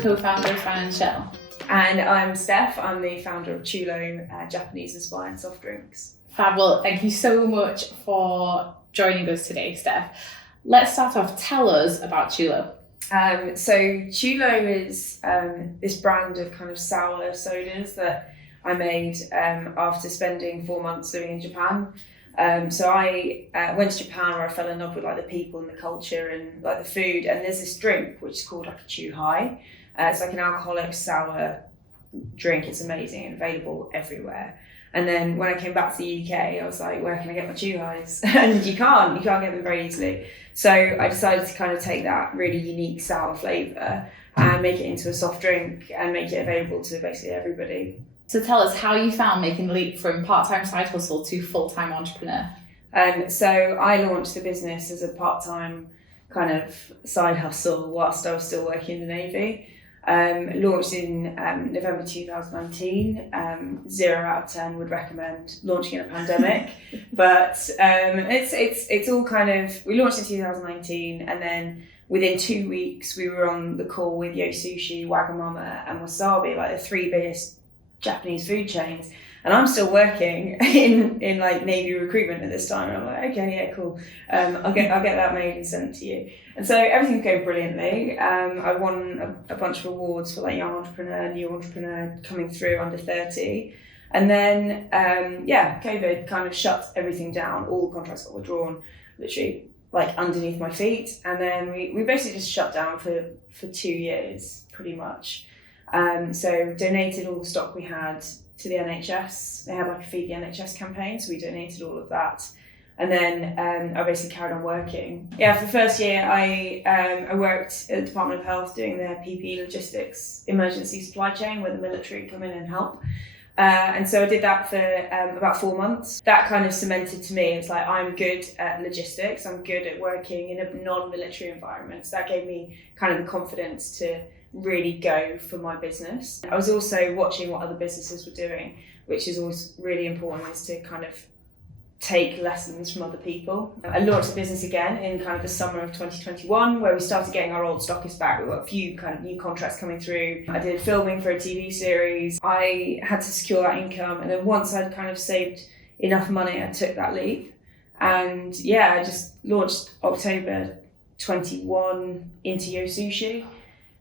the co-founder of Financial. And I'm Steph. I'm the founder of Chu Lo Japanese-inspired soft drinks. Fab. Well, thank you so much for joining us today, Steph. Let's start off. Tell us about Chu Lo. So Chu Lo is this brand of kind of sour sodas that I made after spending 4 months living in Japan. So I went to Japan where I fell in love with like the people and the culture and like the food. And there's this drink which is called like a Chu Hai. It's like an alcoholic sour drink. It's amazing and available everywhere. And then when I came back to the UK, I was like, where can I get my Chu Hais? And you can't get them very easily. So I decided to kind of take that really unique sour flavour and make it into a soft drink and make it available to basically everybody. So tell us how you found making the leap from part-time side hustle to full-time entrepreneur. So I launched the business as a part-time kind of side hustle whilst I was still working in the Navy. Launched in November 2019. 0 out of 10 would recommend launching in a pandemic, but it's all kind of, we launched in 2019 and then within 2 weeks we were on the call with Yo Sushi, Wagamama and Wasabi, like the 3 biggest Japanese food chains, and I'm still working in like Navy recruitment at this time, and I'm like, okay, yeah, cool. I'll get that made and sent to you. And so everything's going brilliantly. I won a bunch of awards for like young entrepreneur, new entrepreneur coming through under 30. And then COVID kind of shut everything down. All the contracts got withdrawn, literally like underneath my feet. And then we basically just shut down for 2 years, pretty much. So donated all the stock we had to the NHS. They had like a Feed the NHS campaign, so we donated all of that. And then I basically carried on working. Yeah, for the first year I worked at the Department of Health doing their PPE logistics emergency supply chain where the military come in and help. And so I did that for about 4 months. That kind of cemented to me, it's like I'm good at logistics, I'm good at working in a non-military environment. So that gave me kind of the confidence to really go for my business. I was also watching what other businesses were doing, which is always really important, is to kind of take lessons from other people. I launched the business again in kind of the summer of 2021 where we started getting our old stockists back. We got a few kind of new contracts coming through. I did filming for a TV series. I had to secure that income, and then once I'd kind of saved enough money, I took that leap. And yeah, I just launched October 21 into Yo Sushi.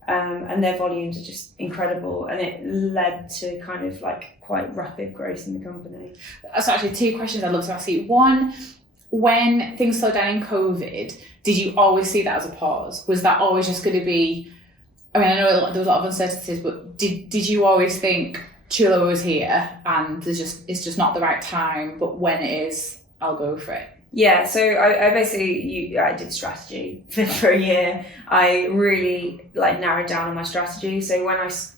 And their volumes are just incredible, and it led to kind of like quite rapid growth in the company. So actually 2 questions I'd love to ask you. One, when things slowed down in COVID, did you always see that as a pause? Was that always just going to be, I mean, I know there was a lot of uncertainties, but did you always think Chu Lo was here and it's just not the right time, but when it is, I'll go for it? Yeah, so I basically I did strategy for a year. I really like narrowed down on my strategy. So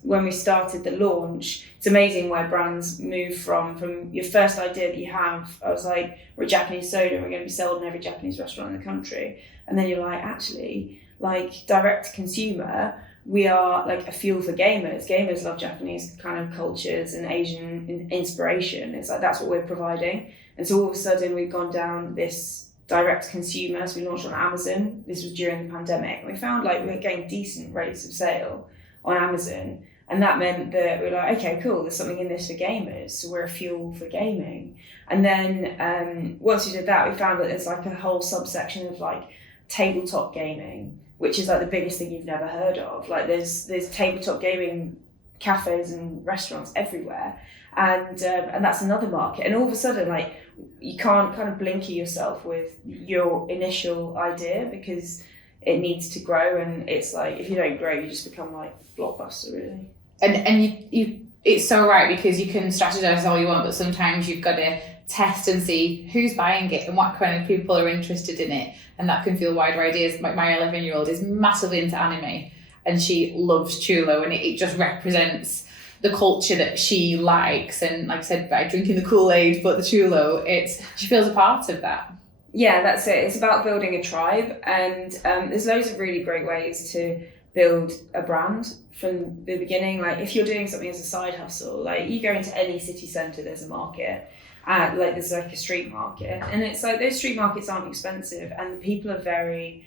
when we started the launch, it's amazing where brands move from your first idea that you have. I was like, we're a Japanese soda, we're going to be sold in every Japanese restaurant in the country. And then you're like, actually, like direct to consumer, we are like a fuel for gamers. Gamers love Japanese kind of cultures and Asian inspiration. It's like, that's what we're providing. And so all of a sudden we've gone down this direct consumer. So we launched on Amazon. This was during the pandemic. And we found like we were getting decent rates of sale on Amazon. And that meant that we were like, okay, cool, there's something in this for gamers. So we're a fuel for gaming. And then once we did that, we found that there's like a whole subsection of like tabletop gaming, which is like the biggest thing you've never heard of. Like there's tabletop gaming cafes and restaurants everywhere. And that's another market. And all of a sudden, like, you can't kind of blinker yourself with your initial idea because it needs to grow. And it's like, if you don't grow, you just become like Blockbuster, really. And you it's so right, because you can strategize all you want, but sometimes you've got to test and see who's buying it and what kind of people are interested in it. And that can fuel wider ideas. My 11-year-old is massively into anime and she loves Chu Lo, and it just represents the culture that she likes. And like I said, by drinking the Kool-Aid, but the Chu Lo, she feels a part of that. Yeah, that's it. It's about building a tribe, and there's loads of really great ways to build a brand from the beginning. Like if you're doing something as a side hustle, like you go into any city centre, there's a market. Like there's like a street market, and it's like those street markets aren't expensive, and the people are very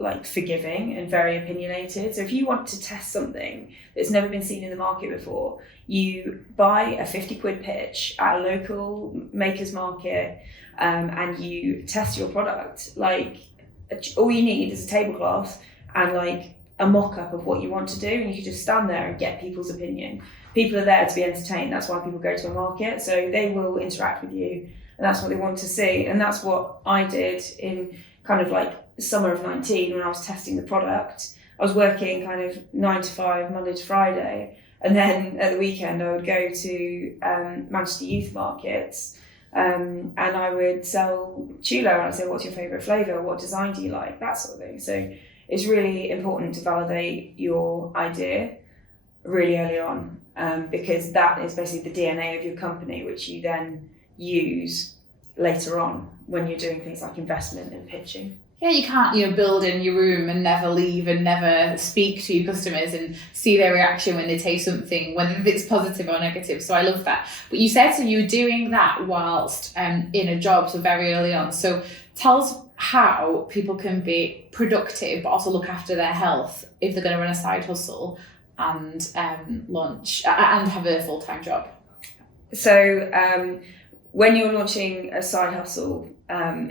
like forgiving and very opinionated. So if you want to test something that's never been seen in the market before, you buy a 50 quid pitch at a local maker's market, and you test your product. Like, all you need is a tablecloth and like a mock-up of what you want to do, and you can just stand there and get people's opinion. People are there to be entertained. That's why people go to a market. So they will interact with you, and that's what they want to see. And that's what I did in kind of like summer of 19 when I was testing the product. I was working kind of 9 to 5, Monday to Friday. And then at the weekend, I would go to Manchester youth markets, and I would sell Tulo, and I'd say, what's your favourite flavour? What design do you like? That sort of thing. So it's really important to validate your idea really early on, because that is basically the DNA of your company, which you then use later on when you're doing things like investment and pitching. Yeah, you can't, build in your room and never leave and never speak to your customers and see their reaction when they taste something, whether it's positive or negative. So I love that. But you said so you were doing that whilst in a job, so very early on. So tell us how people can be productive but also look after their health if they're going to run a side hustle and launch and have a full-time job. So when you're launching a side hustle,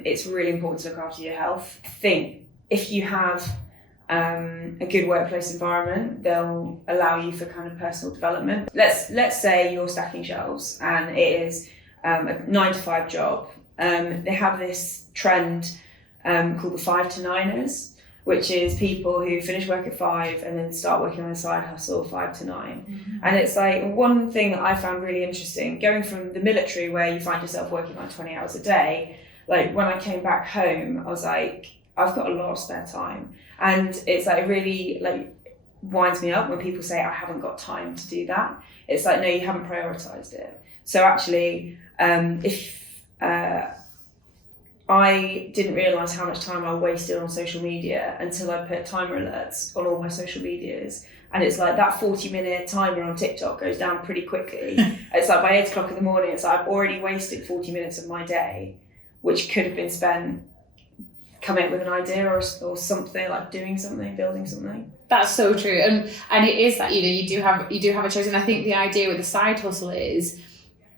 it's really important to look after your health. I think if you have a good workplace environment, they'll allow you for kind of personal development. Let's say you're stacking shelves and it is a 9 to 5 job. They have this trend called the 5 to 9ers, which is people who finish work at 5 and then start working on a side hustle 5 to 9. Mm-hmm. And it's like one thing that I found really interesting, going from the military where you find yourself working like 20 hours a day. Like when I came back home, I was like, I've got a lot of spare time. And it's like, it really like winds me up when people say, I haven't got time to do that. It's like, no, you haven't prioritized it. So actually, if I didn't realise how much time I wasted on social media until I put timer alerts on all my social medias. And it's like that 40-minute timer on TikTok goes down pretty quickly. It's like by 8 o'clock in the morning, it's like I've already wasted 40 minutes of my day, which could have been spent coming up with an idea or something, like doing something, building something. That's so true. And it is that, you do have a choice. And I think the idea with the side hustle is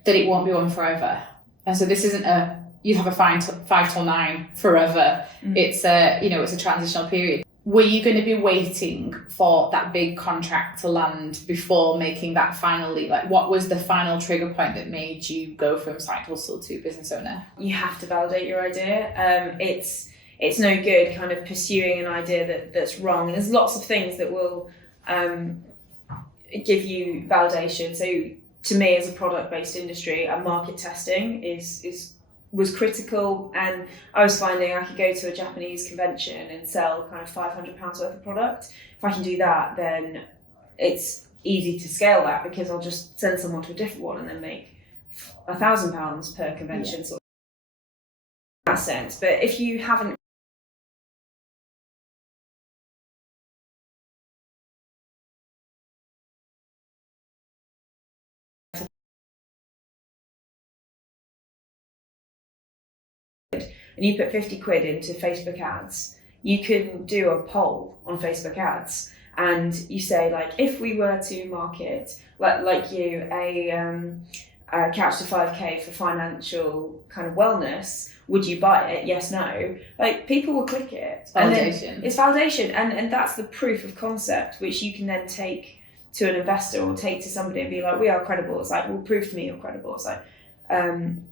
that it won't be one forever. And so this isn't you have a 5 till 9 forever. Mm-hmm. It's it's a transitional period. Were you going to be waiting for that big contract to land before making that final leap? Like, what was the final trigger point that made you go from side hustle to business owner? You have to validate your idea. It's no good kind of pursuing an idea that's wrong. And there's lots of things that will give you validation. So to me, as a product-based industry, market testing was critical, and I was finding I could go to a Japanese convention and sell kind of £500 worth of product. If I can do that, then it's easy to scale that because I'll just send someone to a different one and then make £1,000 per convention, sort of in that sense. But if you haven't and you put 50 quid into Facebook ads, you can do a poll on Facebook ads and you say, like, if we were to market like you a couch to 5k for financial kind of wellness, would you buy it? Yes, no. Like, people will click it. It's validation. It's validation, and that's the proof of concept, which you can then take to an investor or take to somebody and be like, we are credible. It's like, well, prove to me you're credible. It's like,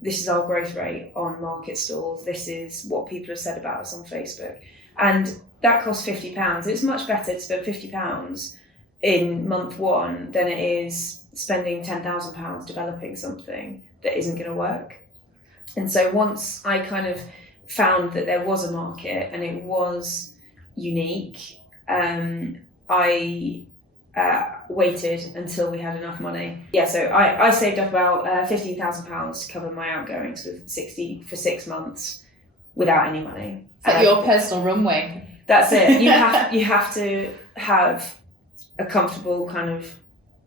this is our growth rate on market stalls. This is what people have said about us on Facebook. And that costs £50. It's much better to spend £50 in month 1 than it is spending £10,000 developing something that isn't going to work. And so once I kind of found that there was a market and it was unique, I waited until we had enough money. Yeah, so I saved up about £15,000 to cover my outgoings for 6 months without any money. It's like your personal runway. That's it. You have to have a comfortable kind of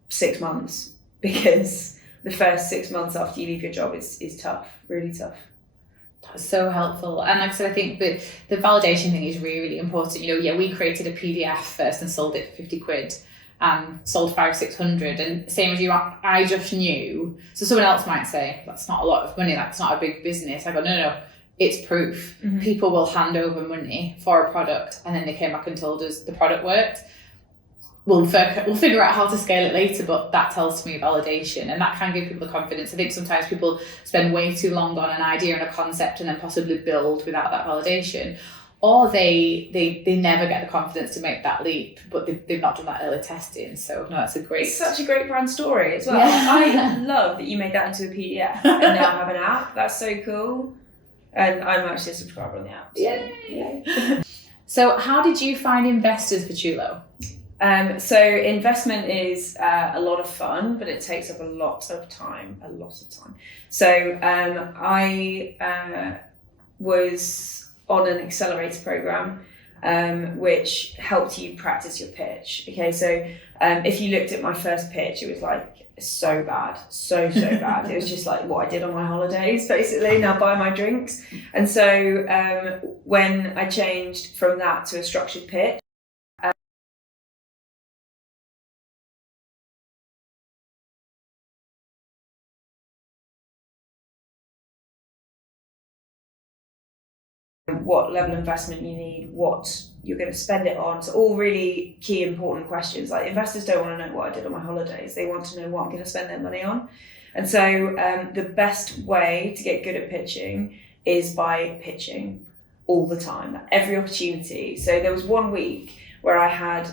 6 months, because the first 6 months after you leave your job is tough, really tough. That's so helpful. And like I said, I think that the validation thing is really, really important. We created a PDF first and sold it for 50 quid and sold 500-600. And same as you, I just knew. So someone else might say, that's not a lot of money, that's not a big business. I go, no, it's proof. Mm-hmm. People will hand over money for a product and then they came back and told us the product worked. We'll figure out how to scale it later, but that tells me validation, and that can give people the confidence. I think sometimes people spend way too long on an idea and a concept and then possibly build without that validation, or they never get the confidence to make that leap, but they've not done that early testing. So no, that's it's such a great brand story as well. Yeah. I love that you made that into a PDF and now have an app. That's so cool, and I'm actually a subscriber on the app. So, yeah. So how did you find investors for Tulo? So investment is a lot of fun, but it takes up a lot of time. So I was on an accelerator program, which helped you practice your pitch. Okay, so if you looked at my first pitch, it was like so bad, so bad. It was just like what I did on my holidays, basically. Now buy my drinks. And so when I changed from that to a structured pitch, what level of investment you need, what you're going to spend it on. So all really key important questions. Like investors don't want to know what I did on my holidays. They want to know what I'm going to spend their money on. And so the best way to get good at pitching is by pitching all the time, every opportunity. So there was 1 week where I had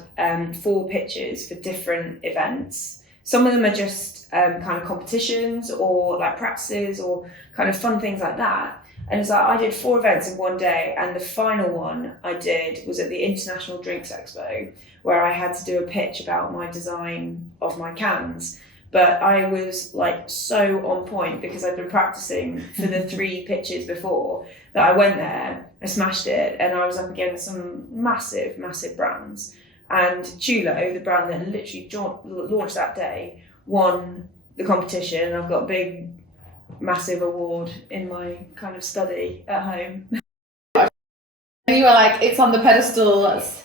4 pitches for different events. Some of them are just kind of competitions or like practices or kind of fun things like that. And it's like I did 4 events in one day, and the final one I did was at the International Drinks Expo, where I had to do a pitch about my design of my cans. But I was like so on point because I'd been practicing for the 3 pitches before that I went there, I smashed it, and I was up against some massive brands. And Tulo, the brand that literally launched that day, won the competition. I've got a big massive award in my kind of study at home. And you were like, it's on the pedestal.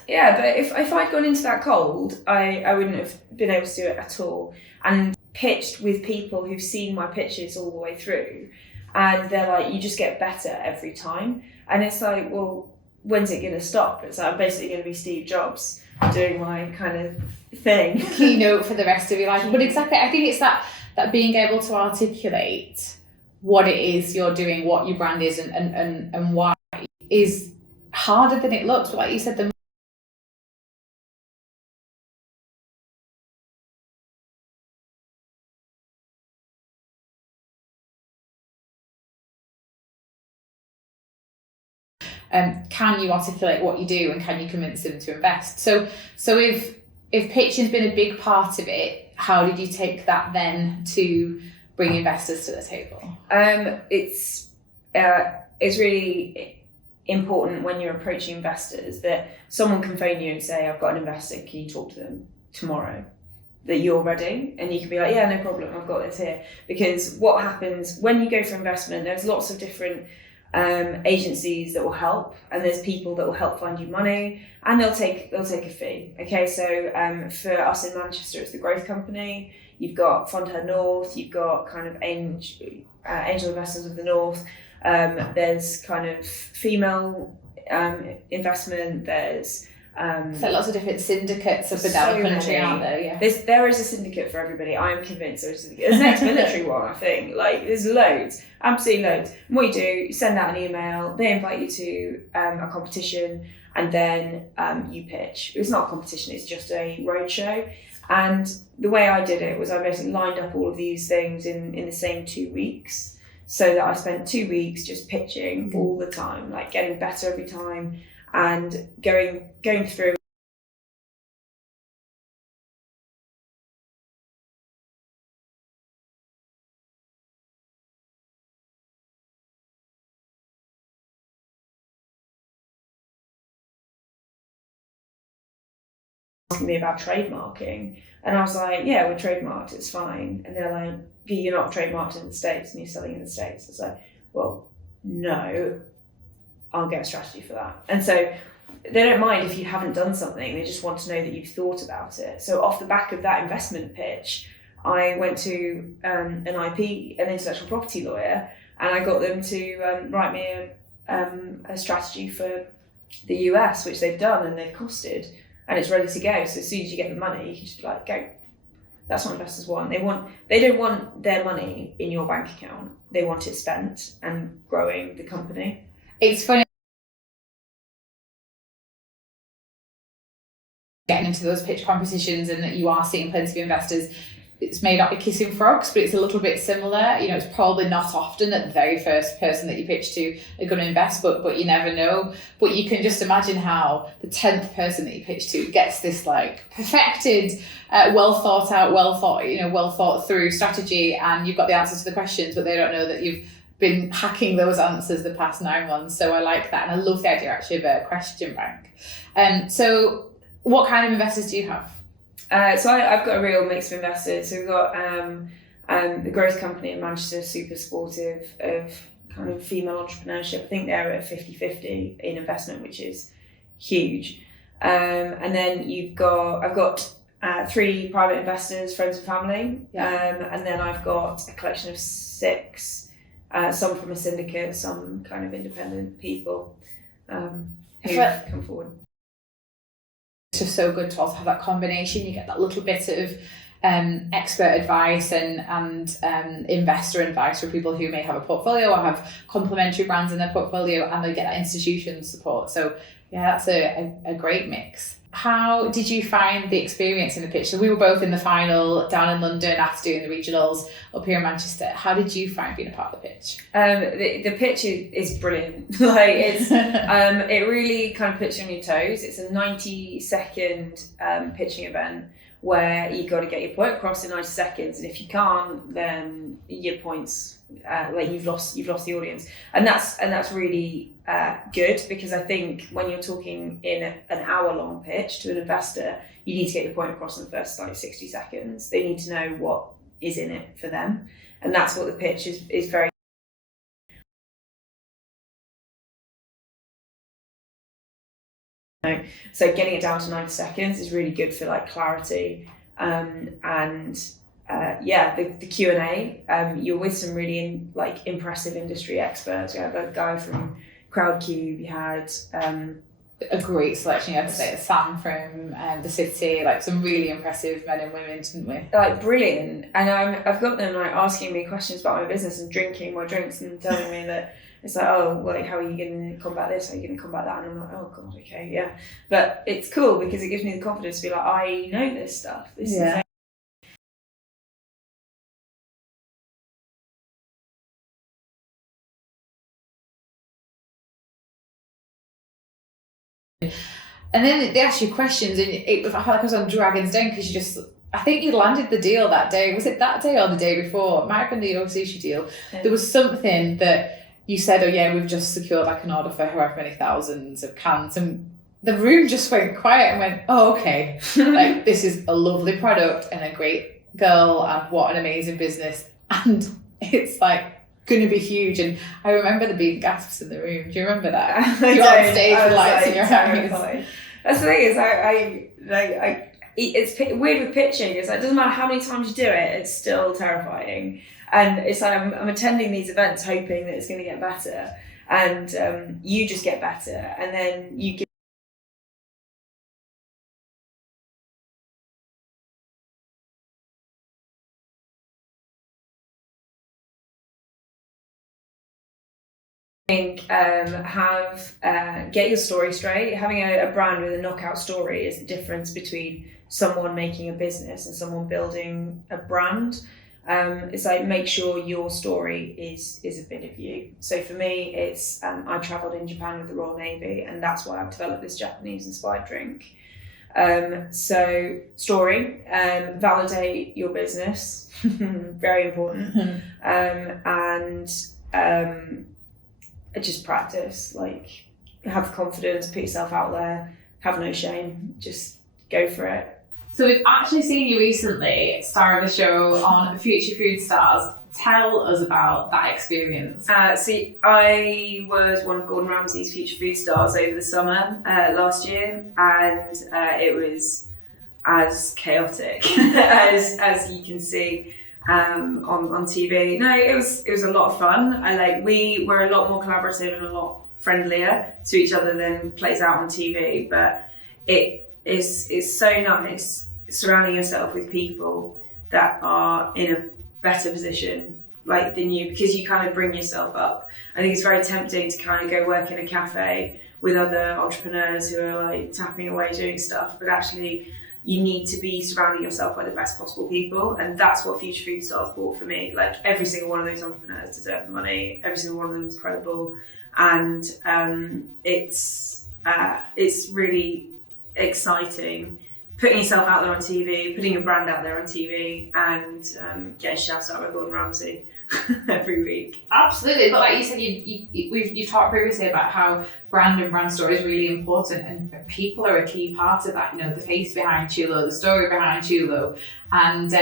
Yeah, but if I'd gone into that cold, I wouldn't have been able to do it at all. And pitched with people who've seen my pitches all the way through, and they're like, you just get better every time. And it's like, well, when's it going to stop? It's like I'm basically going to be Steve Jobs doing my kind of thing. Keynote for the rest of your life. But exactly, I think it's that being able to articulate what it is you're doing, what your brand is, and why is harder than it looks. But like you said, the can you articulate what you do, and can you convince them to invest? So if pitching's been a big part of it, how did you take that then to bring investors to the table? It's really important when you're approaching investors that someone can phone you and say, I've got an investor, can you talk to them tomorrow? That you're ready, and you can be like, yeah, no problem, I've got this here. Because what happens when you go for investment, there's lots of different agencies that will help, and there's people that will help find you money, and they'll take a fee. Okay, so for us in Manchester, it's the Growth Company. You've got Fondhead North, you've got kind of Angel Investors of the North. There's kind of female investment. There's so lots of different syndicates up and down the country, aren't there? Yeah. There is a syndicate for everybody. I am convinced there is a syndicate. There's an ex-military one, I think. Like there's loads, absolutely loads. And what you do, you send out an email. They invite you to a competition, and then you pitch. It's not a competition. It's just a roadshow. And the way I did it was I basically lined up all of these things in the same 2 weeks, so that I spent 2 weeks just pitching all the time, like getting better every time and going through. Asking me about trademarking, and I was like, yeah, we're trademarked, it's fine. And they're like, you're not trademarked in the States and you're selling in the States. It's like, well, no, I'll get a strategy for that. And so they don't mind if you haven't done something, they just want to know that you've thought about it. So off the back of that investment pitch, I went to an intellectual property lawyer, and I got them to write me a strategy for the US, which they've done and they've costed, and it's ready to go. So as soon as you get the money, you can just be like, go. That's what investors want. They don't want their money in your bank account. They want it spent and growing the company. It's funny getting into those pitch competitions, and that you are seeing plenty of investors. It's may not be kissing frogs, but it's a little bit similar. You know, it's probably not often that the very first person that you pitch to are going to invest, but you never know. But you can just imagine how the 10th person that you pitch to gets this like perfected, well thought through strategy, and you've got the answers to the questions, but they don't know that you've been hacking those answers the past 9 months. So I like that, and I love the idea actually of a question bank. So what kind of investors do you have? So I've got a real mix of investors. So we've got the growth company in Manchester, super supportive of kind of female entrepreneurship. I think they're at 50-50 in investment, which is huge. And then I've got 3 private investors, friends and family. And then I've got a collection of 6, some from a syndicate, some kind of independent people who've come forward. It's just so good to also have that combination. You get that little bit of expert advice and investor advice for people who may have a portfolio or have complementary brands in their portfolio, and they get that institutional support. So yeah, that's a great mix. How did you find the experience in the pitch? So we were both in the final down in London after doing the regionals up here in Manchester. How did you find being a part of the pitch? The pitch is brilliant. Like it's it really kind of puts you on your toes. It's a 90-second pitching event where you got to get your point across in 90 seconds, and if you can't, then your points like you've lost the audience, and that's really good, because I think when you're talking in an hour-long pitch to an investor, you need to get your point across in the first 60 seconds. They need to know what is in it for them, and that's what the pitch is very. So getting it down to 90 seconds is really good for like clarity, and the Q&A. You're with some really impressive industry experts. You have a guy from Crowdcube. You had a great selection. You had to say Sam from the City. Like some really impressive men and women, didn't we? Like brilliant. And I've got them like asking me questions about my business and drinking my drinks and telling me that. It's like, oh, like, how are you going to combat this? How are you going to combat that? And I'm like, oh, God, okay, yeah. But it's cool because it gives me the confidence to be like, I know this stuff. This is like... And then they ask you questions, and I felt like I was on Dragon's Den because I think you landed the deal that day. Was it that day or the day before? It might have been the sushi deal. Yeah. There was something that you said, oh yeah, we've just secured like an order for however many thousands of cans, and the room just went quiet and went, oh, okay. Like, this is a lovely product and a great girl, and what an amazing business. And it's like going to be huge. And I remember there being gasps in the room. Do you remember that? You're on stage with lights in your eyes. That's the thing, is it's weird with pitching. It's like, it doesn't matter how many times you do it, it's still terrifying. And it's like, I'm attending these events hoping that it's going to get better. And you just get better. And then you give. Get your story straight. Having a brand with a knockout story is the difference between someone making a business and someone building a brand. It's like, make sure your story is a bit of you. So for me, it's I travelled in Japan with the Royal Navy, and that's why I've developed this Japanese inspired drink. So story, validate your business, very important, and just practice. Like, have confidence, put yourself out there, have no shame, just go for it. So we've actually seen you recently, star of the show on Future Food Stars. Tell us about that experience. So I was one of Gordon Ramsay's Future Food Stars over the summer last year, and it was as chaotic as you can see on TV. No, it was a lot of fun. We were a lot more collaborative and a lot friendlier to each other than plays out on TV. But it's so nice surrounding yourself with people that are in a better position than you, because you kind of bring yourself up. I think it's very tempting to kind of go work in a cafe with other entrepreneurs who are like tapping away doing stuff, but actually you need to be surrounding yourself by the best possible people, and that's what Future Food Stars bought for me. Like, every single one of those entrepreneurs deserve the money, every single one of them is credible, and it's really exciting putting yourself out there on TV, putting your brand out there on TV, and getting shouted out by Gordon Ramsay every week. Absolutely, but like you said, you've talked previously about how brand and brand story is really important, and people are a key part of that. You know, the face behind Tulo, the story behind Tulo, and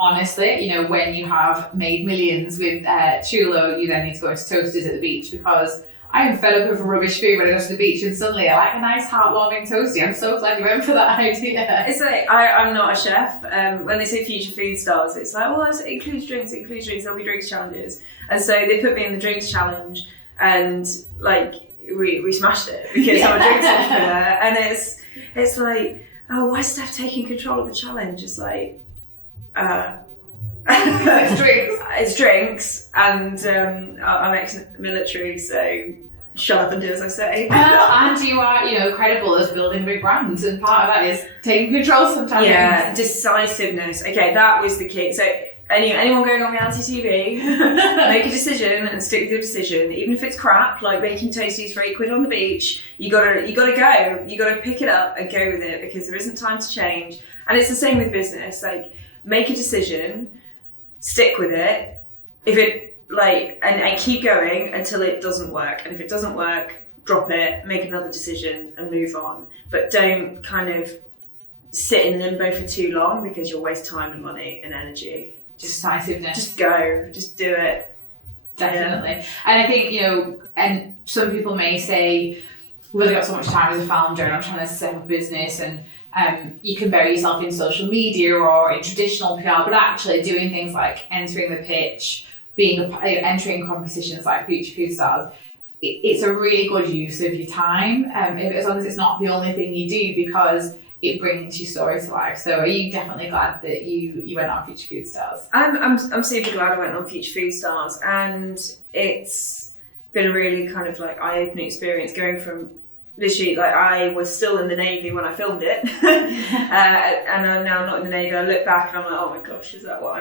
honestly, you know, when you have made millions with Tulo, you then need to go into Toasters at the beach, because I am fed up with rubbish food when I go to the beach, and suddenly I like a nice heartwarming toasty. I'm so glad you went for that idea. It's like, I'm not a chef. When they say Future Food Stars, it's like, well, it includes drinks, there'll be drinks challenges. And so they put me in the drinks challenge, and like we smashed it because I'm a drinks entrepreneur. And it's like, oh, why is Steph taking control of the challenge? It's like, it's drinks. It's drinks, and I'm ex-military, so shut up and do as I say. And you are, you know, credible as building big brands, and part of that is taking control sometimes. Yeah, decisiveness. Okay, that was the key. So anyone going on reality TV, make a decision and stick with your decision, even if it's crap, like making toasties for £8 on the beach. You gotta go. You gotta pick it up and go with it, because there isn't time to change. And it's the same with business. Like, make a decision, stick with it. If it and keep going until it doesn't work. And if it doesn't work, drop it, make another decision and move on. But don't kind of sit in limbo for too long, because you'll waste time and money and energy. Decisiveness. Just go, just do it. Definitely. Yeah. And I think, you know, and some people may say, well, I've got so much time as a founder and I'm trying to set up a business, and you can bury yourself in social media or in traditional PR, but actually doing things like entering the pitch, entering competitions like Future Food Stars, it's a really good use of your time, as long as it's not the only thing you do, because it brings your story to life. So are you definitely glad that you went on Future Food Stars? I'm super glad I went on Future Food Stars, and it's been a really kind of like eye-opening experience, going from literally, like, I was still in the Navy when I filmed it, and I'm now not in the Navy. I look back and I'm like, oh my gosh, is that what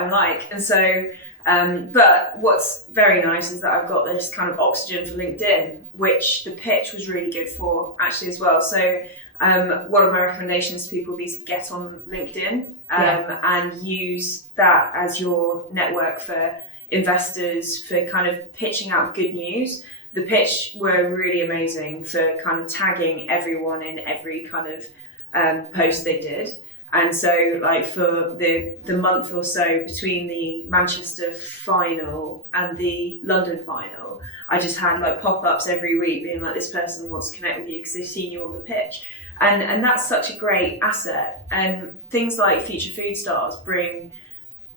I'm like? And so, but what's very nice is that I've got this kind of oxygen for LinkedIn, which the pitch was really good for actually as well. So one of my recommendations to people would be to get on LinkedIn and use that as your network for investors, for kind of pitching out good news. The pitch were really amazing for kind of tagging everyone in every kind of post they did. And so, like, for the month or so between the Manchester final and the London final, I just had like pop-ups every week being like, this person wants to connect with you because they've seen you on the pitch. And that's such a great asset. And things like Future Food Stars bring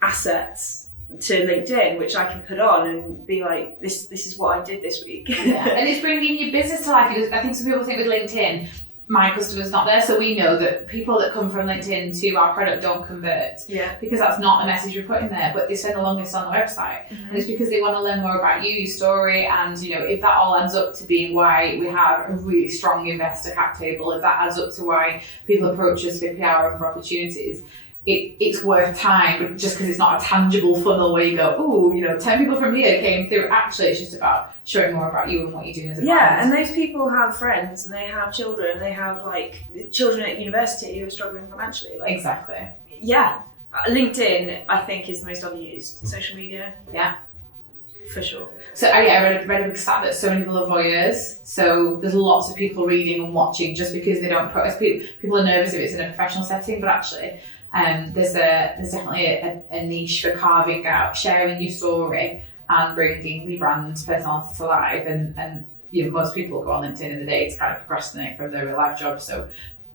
assets to LinkedIn, which I can put on and be like, this is what I did this week. Yeah. And it's bringing your business to life. I think some people think with LinkedIn, my customer's not there, so we know that people that come from LinkedIn to our product don't convert. Yeah. Because that's not the message we're putting there, but they spend the longest on the website. Mm-hmm. And it's because they want to learn more about you, your story, and, you know, if that all adds up to being why we have a really strong investor cap table, if that adds up to why people approach us for PR and for opportunities, it's worth time. But just because it's not a tangible funnel where you go, oh, you know, 10 people from here came through, actually it's just about showing more about you and what you're doing as a brand. Yeah, and those people have friends and they have children, they have like children at university who are struggling financially. Like, exactly. Yeah. LinkedIn, I think, is the most unused social media. Yeah. For sure. So I read a big stat that so many people are voyeurs. So there's lots of people reading and watching just because they don't protest. People are nervous if it's in a professional setting, but actually There's definitely a niche for carving out, sharing your story and bringing the brand's personality to life. And you know, most people go on LinkedIn in the day to kind of procrastinate from their real life job. So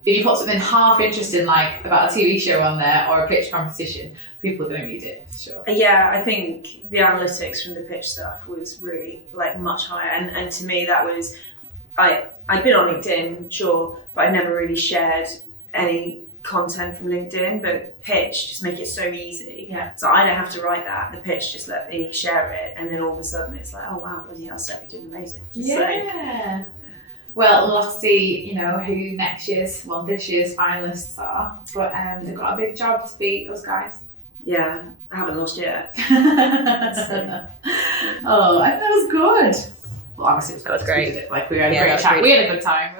if you put something half interesting, like about a TV show on there or a pitch competition, people are going to read it for sure. Yeah, I think the analytics from the pitch stuff was really like much higher, and to me that was, I'd been on LinkedIn, sure, but I never really shared any content from LinkedIn. But pitch just make it so easy. Yeah. So I don't have to write that. The pitch just let me share it, and then all of a sudden it's like, oh wow, bloody hell, Steph, you did amazing. Yeah. Well, we'll have to see, you know, who this year's finalists are. But they've got a big job to beat those guys. Yeah, I haven't lost yet. Oh, I think that was good. Well, obviously it was good. Great. We did it. Like, we had a great chat. We had a good time.